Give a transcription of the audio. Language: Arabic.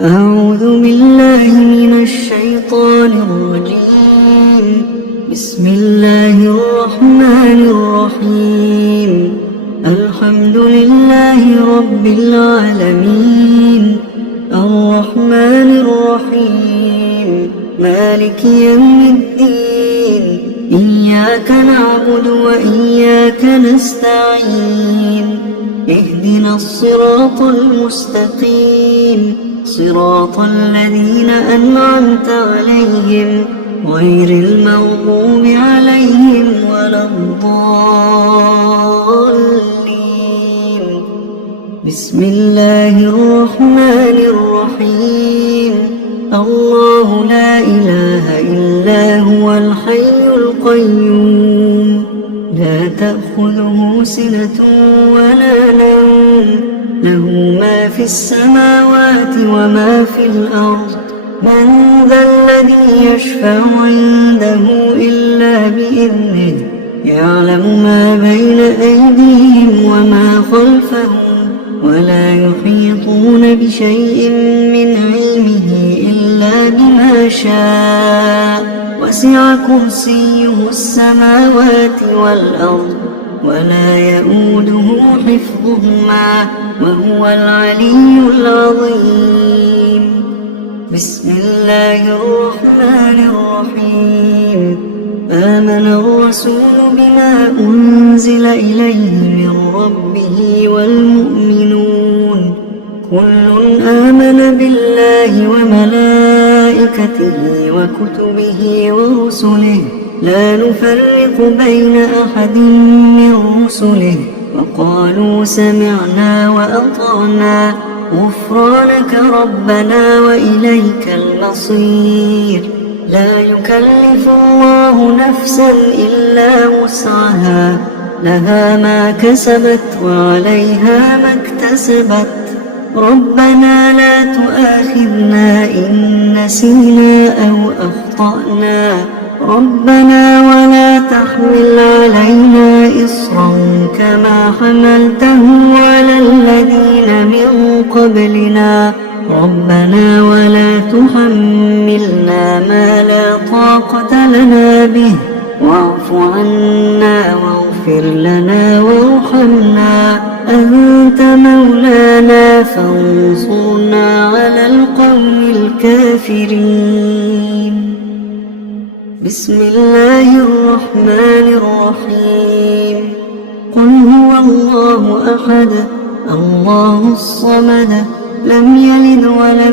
أعوذ بالله من الشيطان الرجيم. بسم الله الرحمن الرحيم. الحمد لله رب العالمين، الرحمن الرحيم، مالك يوم الدين. إياك نعبد وإياك نستعين. اهدنا الصراط المستقيم، صراط الذين أنعمت عليهم غير المغضوب عليهم ولا الضالين. بسم الله الرحمن الرحيم. الله لا إله إلا هو الحي القيوم، لا تأخذه سنة ولا نوم، له ما في السماوات وما في الأرض. من ذا الذي يشفع عنده إلا بإذنه، يعلم ما بين أيديهم وما خلفهم، ولا يحيطون بشيء من علمه إلا بما شاء. وسع كرسيه السماوات والأرض، ولا يؤوده حفظهما، وهو العلي العظيم. بسم الله الرحمن الرحيم. آمن الرسول بما أنزل إليه من ربه والمؤمنون كل آمن بالله وملائكته وكتبه ورسله، لا نفرق بين أحد من رسله، وقالوا سمعنا وأطعنا غفرانك ربنا وإليك المصير. لا يكلف الله نفسا إلا وسعها، لها ما كسبت وعليها ما اكتسبت. ربنا لا تؤاخذنا إن نسينا أو أخطأنا، ربنا ولا تحمل علينا إصرا كما حملته على الذين من قبلنا، ربنا ولا تحملنا ما لا طاقة لنا به، واعف عنا واغفر لنا وارحمنا، أنت مولانا فانصرنا على القوم الكافرين. بسم الله الرحمن الرحيم. قل هو الله أحد، الله الصمد، لم يلد ولم